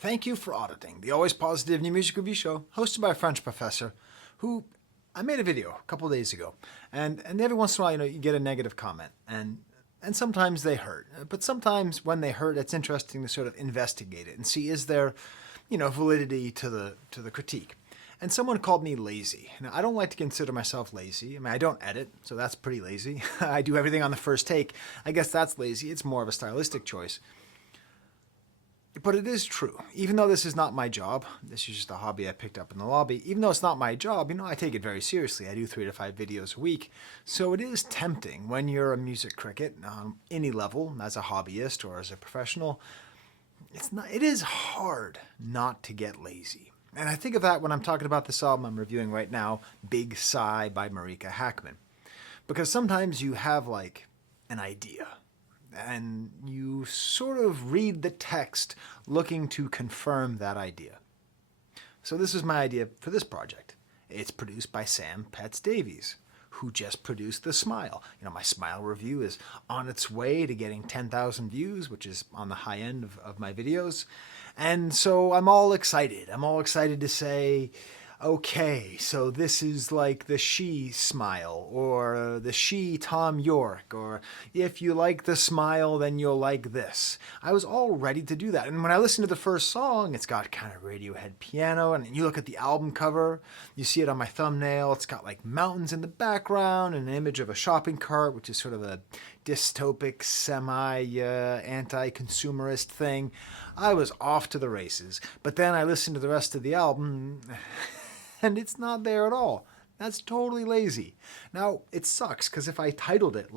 Thank you for auditing the always positive new music review show hosted by a French professor who I made a video a couple of days ago. And every once in a while, you get a negative comment and sometimes they hurt. But sometimes when they hurt, it's interesting to sort of investigate it and see is there, validity to the critique. And someone called me lazy. Now, I don't like to consider myself lazy. I don't edit, so that's pretty lazy. I do everything on the first take. I guess that's lazy. It's more of a stylistic choice. But it is true. Even though this is not my job, this is just a hobby I picked up in the lobby, even though it's not my job, I take it very seriously. I do 3 to 5 videos a week. So it is tempting when you're a music critic on any level, as a hobbyist or as a professional, it is hard not to get lazy. And I think of that when I'm talking about this album I'm reviewing right now, Big Sigh by Marika Hackman. Because sometimes you have an idea and you sort of read the text looking to confirm that idea. So this is my idea for this project. It's produced by Sam Petz Davies, who just produced The Smile. My Smile review is on its way to getting 10,000 views, which is on the high end of my videos. And so I'm all excited. I'm all excited to say, okay, so this is like the She Smile, or the She Tom York, or if you like The Smile, then you'll like this. I was all ready to do that. And when I listened to the first song, it's got kind of Radiohead piano, and you look at the album cover, you see it on my thumbnail, it's got mountains in the background, and an image of a shopping cart, which is sort of a dystopic, anti-consumerist thing. I was off to the races. But then I listened to the rest of the album, and it's not there at all. That's totally lazy. Now, it sucks, because if I titled it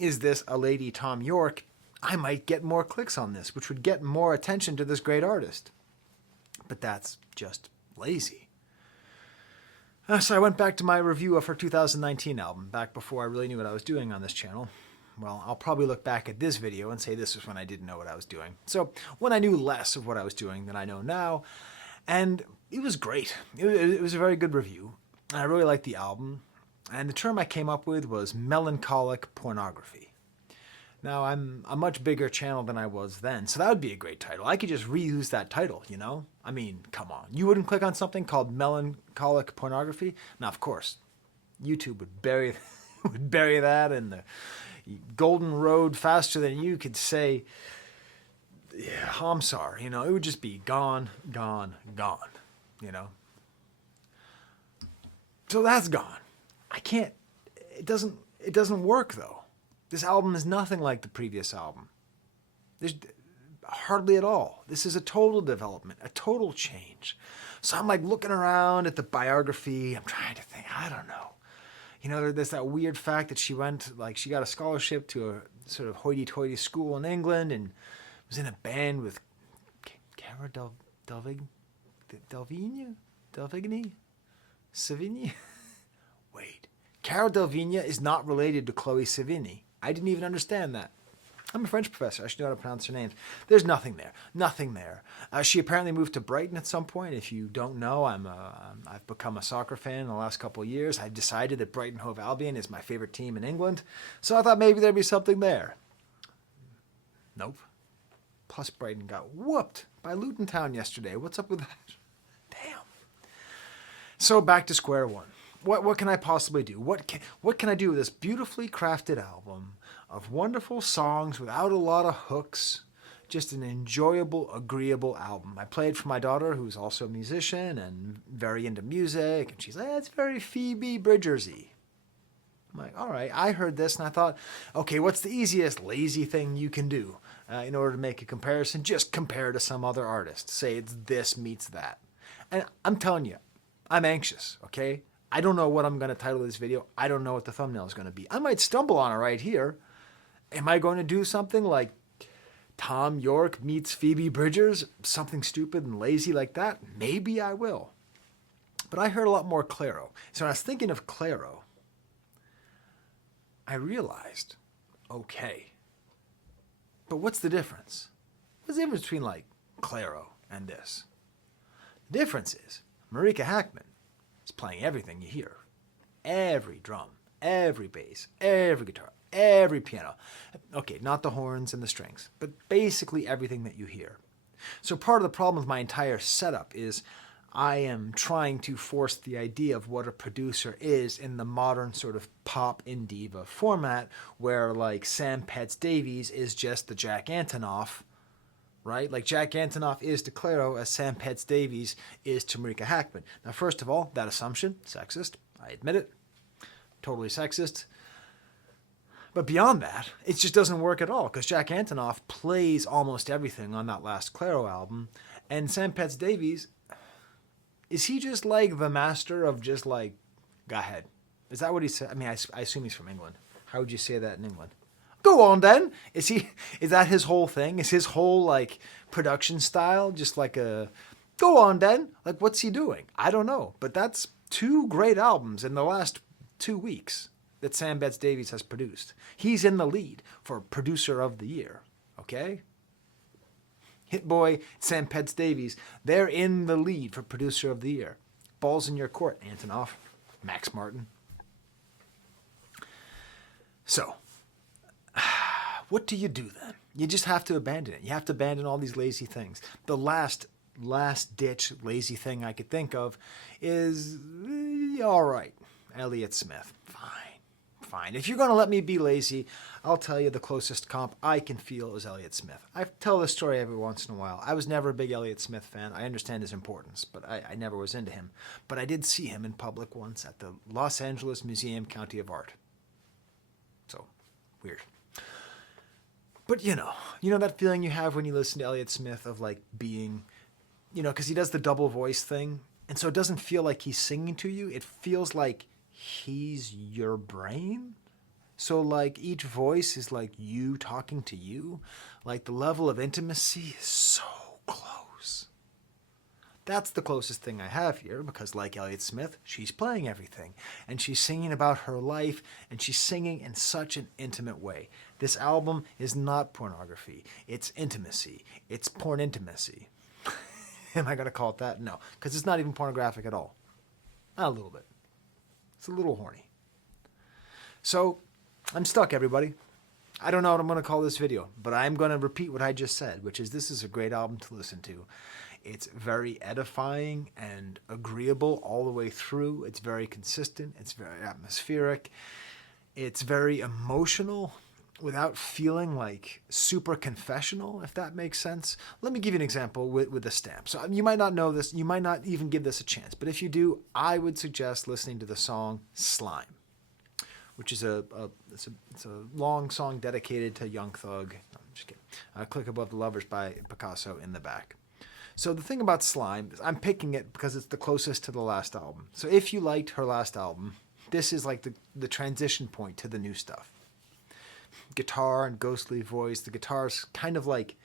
Is This a Lady Tom York?, I might get more clicks on this, which would get more attention to this great artist. But that's just lazy. So I went back to my review of her 2019 album, back before I really knew what I was doing on this channel. Well, I'll probably look back at this video and say this was when I didn't know what I was doing. So when I knew less of what I was doing than I know now, and it was great. It was a very good review. I really liked the album, and the term I came up with was melancholic pornography. Now, I'm a much bigger channel than I was then, so that would be a great title. I could just reuse that title, come on. You wouldn't click on something called melancholic pornography? Now, of course, YouTube would bury that in the golden road faster than you could say, yeah, I'm sorry, it would just be gone, gone, gone, So that's gone. It doesn't work though. This album is nothing like the previous album. There's hardly at all. This is a total development, a total change. So I'm looking around at the biography. I'm trying to think, I don't know. There's that weird fact that she she got a scholarship to a sort of hoity-toity school in England and was in a band with Cara Savigny? Wait. Cara Delevingne is not related to Chloe Sevigny. I didn't even understand that. I'm a French professor. I should know how to pronounce her names. There's nothing there. Nothing there. She apparently moved to Brighton at some point. If you don't know, I've become a soccer fan in the last couple of years. I've decided that Brighton Hove Albion is my favorite team in England. So I thought maybe there'd be something there. Nope. Plus Brighton got whooped by Luton Town yesterday. What's up with that? Damn. So back to square one. What can I possibly do? What can I do with this beautifully crafted album of wonderful songs without a lot of hooks? Just an enjoyable, agreeable album. I played for my daughter, who's also a musician and very into music, and she's like, it's very Phoebe Bridgers-y. I'm like, all right, I heard this, and I thought, okay, what's the easiest lazy thing you can do in order to make a comparison? Just compare to some other artist. Say it's this meets that. And I'm telling you, I'm anxious, okay? I don't know what I'm going to title this video. I don't know what the thumbnail is going to be. I might stumble on it right here. Am I going to do something like Tom York meets Phoebe Bridgers? Something stupid and lazy like that? Maybe I will. But I heard a lot more Clairo. So when I was thinking of Clairo, I realized, okay, but what's the difference? What's the difference between Clairo and this? The difference is Marika Hackman is playing everything you hear. Every drum, every bass, every guitar, every piano. Okay, not the horns and the strings, but basically everything that you hear. So part of the problem with my entire setup is I am trying to force the idea of what a producer is in the modern sort of pop in diva format, where like Sam Petz Davies is just the Jack Antonoff, right? Like Jack Antonoff is to Clairo as Sam Petz Davies is to Marika Hackman. Now, first of all, that assumption, sexist. I admit it. Totally sexist. But beyond that, it just doesn't work at all, because Jack Antonoff plays almost everything on that last Clairo album, and Sam Petz Davies, is he just like the master of just like, go ahead? Is that what he said? I mean, I assume he's from England. How would you say that in England? Go on then. Is that his whole thing? Is his whole like production style just like a, go on then? Like, what's he doing? I don't know. But that's 2 great albums in the last 2 weeks that Sam Petz Davies has produced. He's in the lead for producer of the year. Okay? Hit Boy, Sam Petz Davies, they're in the lead for producer of the year. Balls in your court, Antonoff, Max Martin. So, what do you do then? You just have to abandon it. You have to abandon all these lazy things. The last ditch lazy thing I could think of is, all right, Elliott Smith. Fine. If you're going to let me be lazy, I'll tell you the closest comp I can feel is Elliott Smith. I tell this story every once in a while. I was never a big Elliott Smith fan. I understand his importance, but I never was into him. But I did see him in public once at the Los Angeles Museum County of Art. So, weird. But you know that feeling you have when you listen to Elliott Smith of like being, because he does the double voice thing. And so it doesn't feel like he's singing to you. It feels like he's your brain. So like each voice is like you talking to you. Like the level of intimacy is so close. That's the closest thing I have here, because like Elliott Smith, she's playing everything. And she's singing about her life, and she's singing in such an intimate way. This album is not pornography. It's intimacy. It's porn intimacy. Am I going to call it that? No, because it's not even pornographic at all. A little bit. It's a little horny. So, I'm stuck, everybody. I don't know what I'm going to call this video, but I'm going to repeat what I just said, which is this is a great album to listen to. It's very edifying and agreeable all the way through. It's very consistent. It's very atmospheric. It's very emotional without feeling like super confessional, if that makes sense. Let me give you an example with the stamp. So you might not know this. You might not even give this a chance. But if you do, I would suggest listening to the song Slime, which is it's a long song dedicated to Young Thug. No, I'm just kidding. Click Above the Lovers by Picasso in the back. So the thing about Slime, I'm picking it because it's the closest to the last album. So if you liked her last album, this is like the transition point to the new stuff. Guitar and ghostly voice. The guitar's kind of like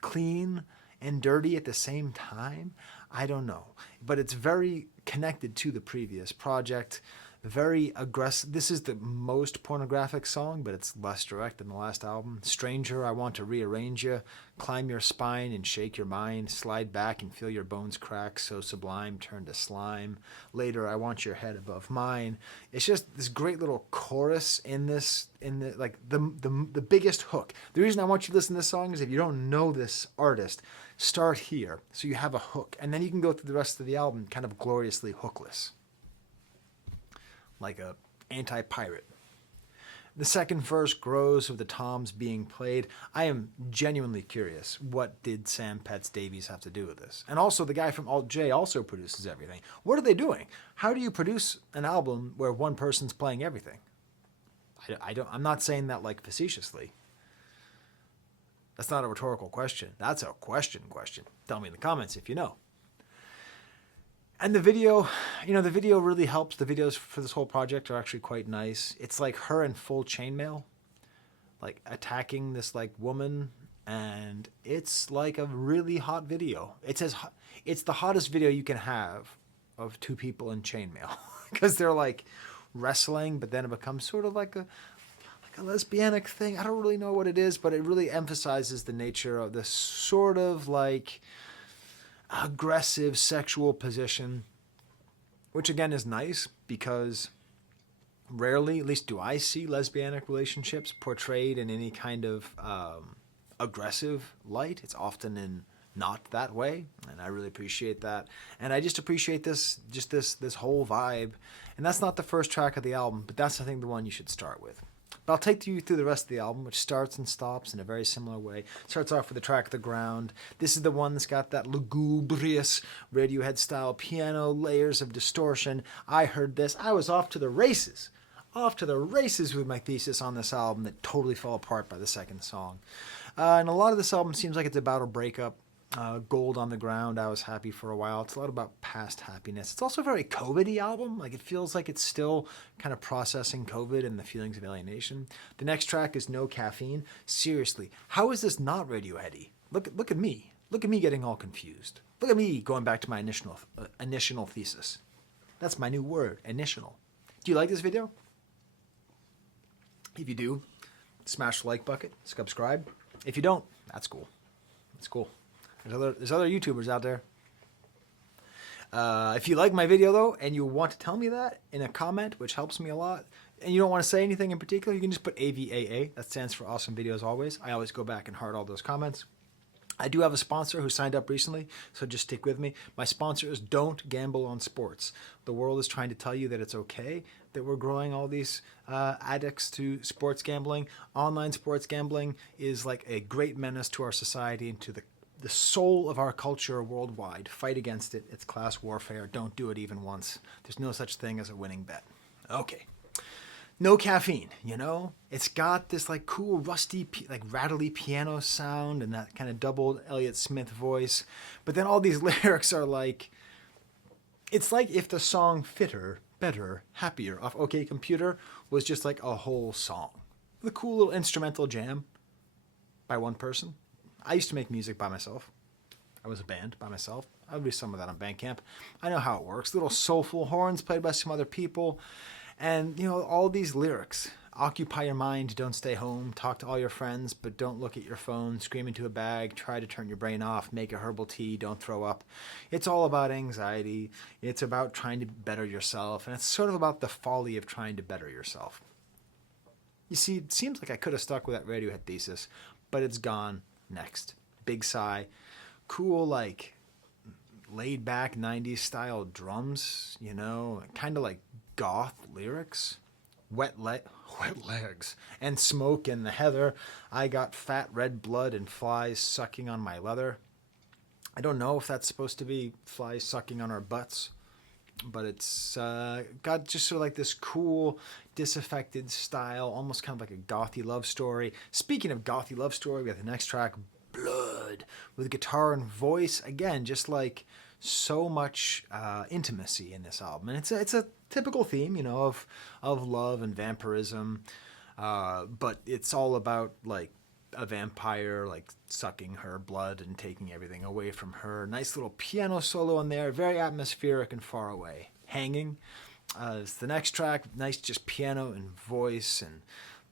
clean and dirty at the same time. I don't know. But it's very connected to the previous project. Very aggressive. This is the most pornographic song, but it's less direct than the last album. Stranger, I want to rearrange you. Climb your spine and shake your mind. Slide back and feel your bones crack. So sublime, turn to slime. Later, I want your head above mine. It's just this great little chorus in the biggest hook. The reason I want you to listen to this song is if you don't know this artist, start here so you have a hook, and then you can go through the rest of the album kind of gloriously hookless, like a anti-pirate. The second verse grows with the toms being played. I am genuinely curious, what did Sam Petz Davies have to do with this? And also, the guy from Alt J also produces everything. What are they doing? How do you produce an album where one person's playing everything? I'm not saying that like facetiously. That's not a rhetorical question. That's a question. Tell me in the comments if you know. And the video really helps. The videos for this whole project are actually quite nice. It's like her in full chainmail, like attacking this like woman, and it's like a really hot video. It's the hottest video you can have of 2 people in chainmail because they're like wrestling, but then it becomes sort of like a lesbianic thing. I don't really know what it is, but it really emphasizes the nature of this sort of like aggressive sexual position, which again is nice because rarely, at least do I see lesbianic relationships portrayed in any kind of aggressive light. It's often in not that way, and I really appreciate that. And I just appreciate this whole vibe. And that's not the first track of the album, but that's I think the one you should start with. But I'll take you through the rest of the album, which starts and stops in a very similar way. Starts off with the track "The Ground." This is the one that's got that lugubrious Radiohead-style piano, layers of distortion. I heard this. I was off to the races. Off to the races with my thesis on this album that totally fell apart by the second song. And a lot of this album seems like it's about a breakup. Gold on the Ground, I Was Happy for a While. It's a lot about past happiness. It's also a very COVID-y album. Like, it feels like it's still kind of processing COVID and the feelings of alienation. The next track is No Caffeine. Seriously, how is this not Radiohead-y? Look at me. Look at me getting all confused. Look at me going back to my initial thesis. That's my new word, initial. Do you like this video? If you do, smash the like bucket, subscribe. If you don't, that's cool. That's cool. There's other YouTubers out there. If you like my video, though, and you want to tell me that in a comment, which helps me a lot, and you don't want to say anything in particular, you can just put AVAA. That stands for Awesome Videos Always. I always go back and heart all those comments. I do have a sponsor who signed up recently, so just stick with me. My sponsor is Don't Gamble on Sports. The world is trying to tell you that it's okay that we're growing all these addicts to sports gambling. Online sports gambling is like a great menace to our society and to the soul of our culture worldwide. Fight against it. It's class warfare. Don't do it even once. There's no such thing as a winning bet. Okay. No Caffeine, you know? It's got this like cool, rusty, like rattly piano sound and that kind of doubled Elliott Smith voice. But then all these lyrics are like, it's like if the song Fitter, Better, Happier off OK Computer was just like a whole song. The cool little instrumental jam by one person. I used to make music by myself. I was a band by myself. I would do some of that on Bandcamp. I know how it works. Little soulful horns played by some other people. And, you know, all these lyrics. Occupy your mind, don't stay home. Talk to all your friends, but don't look at your phone. Scream into a bag, try to turn your brain off. Make a herbal tea, don't throw up. It's all about anxiety. It's about trying to better yourself. And it's sort of about the folly of trying to better yourself. You see, it seems like I could have stuck with that Radiohead thesis, but it's gone. Next, Big Sigh, cool, like laid back 90s style drums, you know, kind of like goth lyrics, wet legs, and smoke in the heather. I got fat red blood and flies sucking on my leather. I don't know if that's supposed to be flies sucking on our butts, but it's got just sort of like this cool, disaffected style, almost kind of like a gothy love story. Speaking of gothy love story, we have the next track, Blood, with guitar and voice. Again, just like so much intimacy in this album. And it's a typical theme, you know, of love and vampirism, but it's all about like a vampire like sucking her blood and taking everything away from her. Nice little piano solo in there, very atmospheric and far away. Hanging is the next track. Nice just piano and voice, and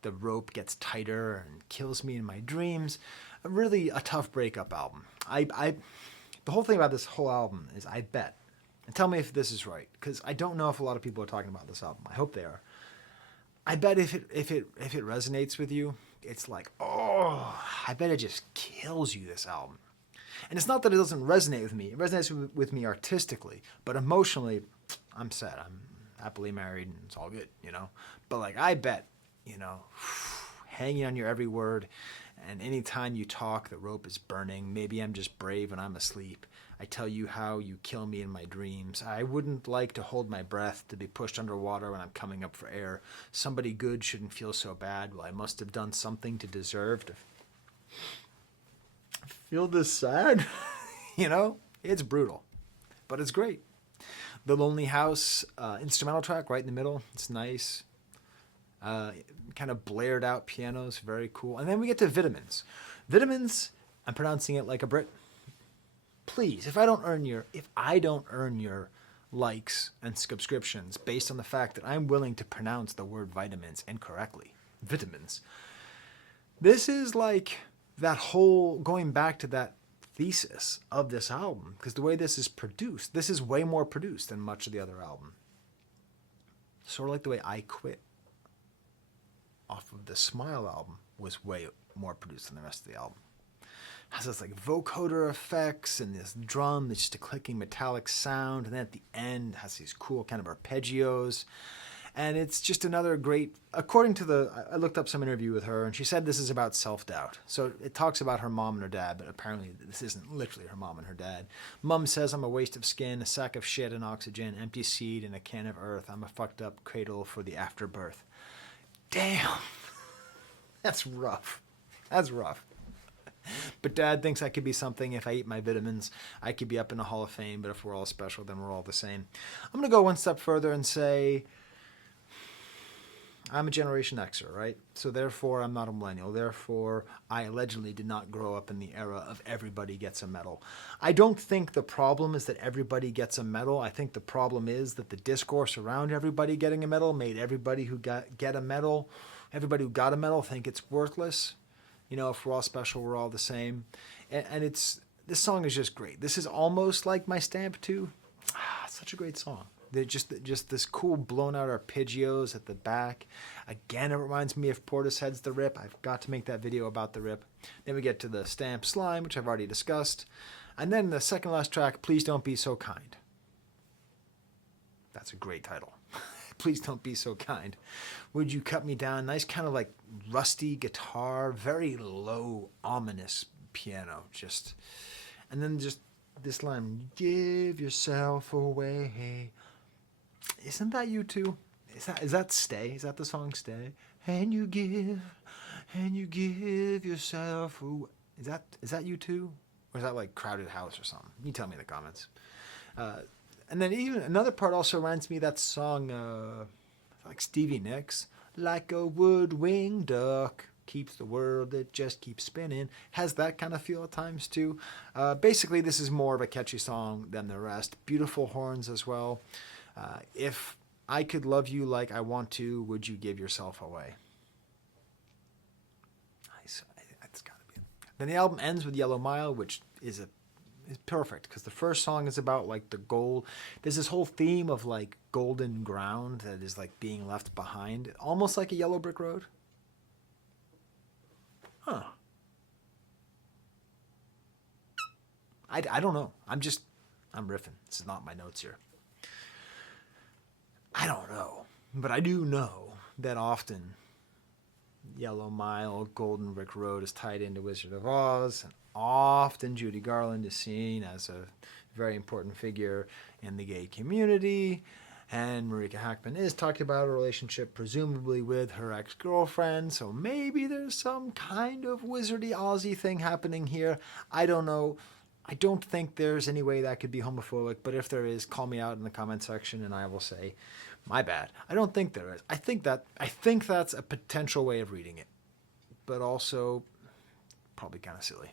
the rope gets tighter and kills me in my dreams. Really a tough breakup album. The whole thing about this whole album is I bet, and tell me if this is right, because I don't know if a lot of people are talking about this album. I hope they are. I bet if it resonates with you, it's like, oh, I bet it just kills you, this album. And it's not that it doesn't resonate with me. It resonates with me artistically, but emotionally, I'm sad. I'm happily married, and it's all good, you know? But like, I bet, you know, hanging on your every word, and anytime you talk, the rope is burning. Maybe I'm just brave when I'm asleep. I tell you how you kill me in my dreams. I wouldn't like to hold my breath, to be pushed underwater when I'm coming up for air. Somebody good shouldn't feel so bad. Well, I must have done something to deserve to feel this sad. You know, it's brutal, but it's great. The Lonely House instrumental track right in the middle. It's nice. Kind of blared out pianos, very cool. And then we get to Vitamins. Vitamins, I'm pronouncing it like a Brit. Please, if I don't earn your likes and subscriptions based on the fact that I'm willing to pronounce the word vitamins incorrectly, vitamins. This is like that whole, going back to that thesis of this album, because the way this is produced, this is way more produced than much of the other album. Sort of like the way I Quit off of the Smile album was way more produced than the rest of the album. has this like vocoder effects and this drum that's just a clicking metallic sound, and then at the end it has these cool kind of arpeggios. And it's just another great, according to I looked up some interview with her, and she said this is about self-doubt. So it talks about her mom and her dad, but apparently this isn't literally her mom and her dad. Mom says, I'm a waste of skin, a sack of shit and oxygen, empty seed and a can of earth. I'm a fucked up cradle for the afterbirth. Damn. That's rough. That's rough. But Dad thinks I could be something if I eat my vitamins. I could be up in the Hall of Fame, but if we're all special, then we're all the same. I'm going to go one step further and say I'm a Generation Xer, right? So therefore, I'm not a millennial. Therefore, I allegedly did not grow up in the era of everybody gets a medal. I don't think the problem is that everybody gets a medal. I think the problem is that the discourse around everybody getting a medal made everybody who got a medal, everybody who got a medal think it's worthless. You know, if we're all special, we're all the same. And this song is just great. This is almost like my Stamp 2. Such a great song. They're just this cool blown out arpeggios at the back. Again, it reminds me of Portishead's The Rip. I've got to make that video about The Rip. Then we get to the Stamp Slime, which I've already discussed. And then the second last track, Please Don't Be So Kind. That's a great title. Please Don't Be So Kind. Would You Cut Me Down? Nice kind of like rusty guitar, very low, ominous piano. And then just this line, give yourself away. Isn't that you too? Is that Stay? Is that the song Stay? And you give yourself away. Is that you too? Or is that like Crowded House or something? You tell me in the comments. And then even another part also reminds me of that song, like Stevie Nicks, like a wood-winged duck, keeps the world, it just keeps spinning. Has that kind of feel at times too. Basically, this is more of a catchy song than the rest. Beautiful horns as well. If I could love you like I want to, would you give yourself away? Nice. That's gotta be it. Then the album ends with Yellow Mile, which is perfect because the first song is about like the gold. There's this whole theme of like golden ground that is like being left behind, almost like a yellow brick road. Huh. I don't know. I'm riffing. This is not my notes here. I don't know. But I do know that often Yellow Mile, Golden Brick Road is tied into Wizard of Oz, and often Judy Garland is seen as a very important figure in the gay community. And Marika Hackman is talking about a relationship presumably with her ex-girlfriend, so maybe there's some kind of wizardy Aussie thing happening here. I don't know. I don't think there's any way that could be homophobic, but if there is, call me out in the comment section and I will say, my bad. I don't think there is. I think that's a potential way of reading it, but also probably kind of silly.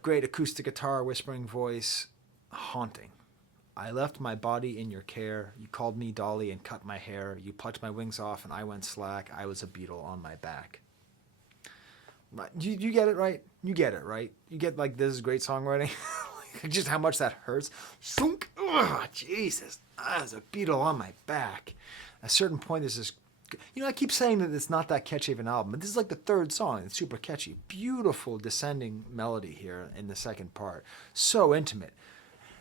Great acoustic guitar, whispering voice, haunting. I left my body in your care. You called me Dolly and cut my hair. You plucked my wings off and I went slack. I was a beetle on my back. You get it right? You get it right? You get like this is great songwriting? Just how much that hurts. Thunk. Oh, Jesus. There's a beetle on my back. At a certain point, there's this... I keep saying that it's not that catchy of an album, but this is like the third song. It's super catchy. Beautiful descending melody here in the second part. So intimate.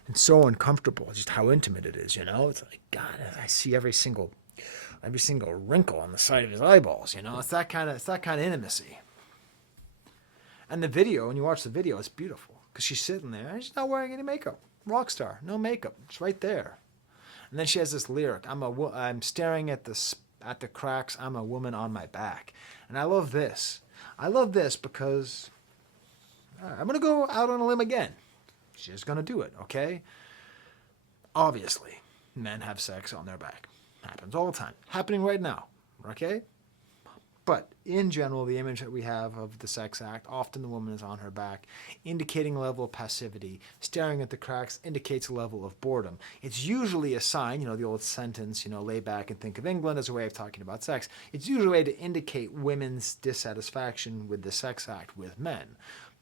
And so uncomfortable, just how intimate it is, It's like, God, I see every single wrinkle on the side of his eyeballs, It's that kind of intimacy. And the video, when you watch the video, it's beautiful because she's sitting there and she's not wearing any makeup. Rock star, no makeup. It's right there. And then she has this lyric: I'm staring at the cracks. I'm a woman on my back. And I love this. I love this because I'm gonna go out on a limb again. She's gonna do it, okay? Obviously, men have sex on their back. Happens all the time. Happening right now, okay? But in general, the image that we have of the sex act, often the woman is on her back, indicating a level of passivity. Staring at the cracks indicates a level of boredom. It's usually a sign, the old sentence, lay back and think of England as a way of talking about sex. It's usually a way to indicate women's dissatisfaction with the sex act with men.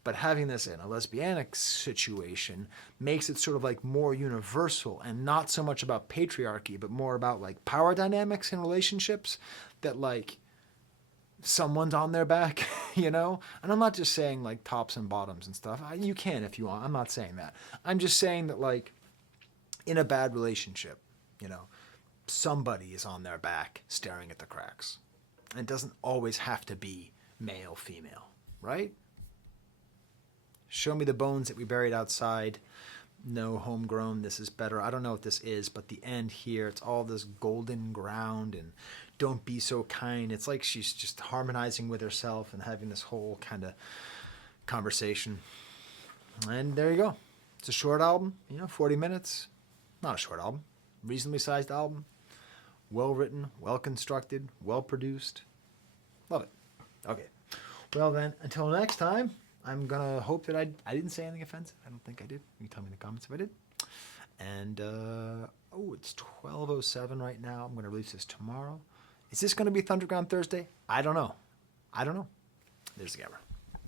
But having this in a lesbianic situation makes it sort of like more universal and not so much about patriarchy, but more about like power dynamics in relationships that like, someone's on their back, you know? And I'm not just saying like tops and bottoms and stuff. You can if you want. I'm not saying that. I'm just saying that like in a bad relationship, you know, somebody is on their back staring at the cracks. And it doesn't always have to be male, female, right? Show me the bones that we buried outside. No, homegrown, this is better. I don't know what this is, but the end here, it's all this golden ground and don't be so kind. It's like she's just harmonizing with herself and having this whole kind of conversation. And there you go. It's a short album, 40 minutes. Not a short album, reasonably sized album. Well written, well constructed, well produced. Love it. Okay. Well then, until next time, I'm going to hope that I didn't say anything offensive. I don't think I did. You can tell me in the comments if I did. And, it's 12:07 right now. I'm going to release this tomorrow. Is this going to be Thunderground Thursday? I don't know. There's the camera.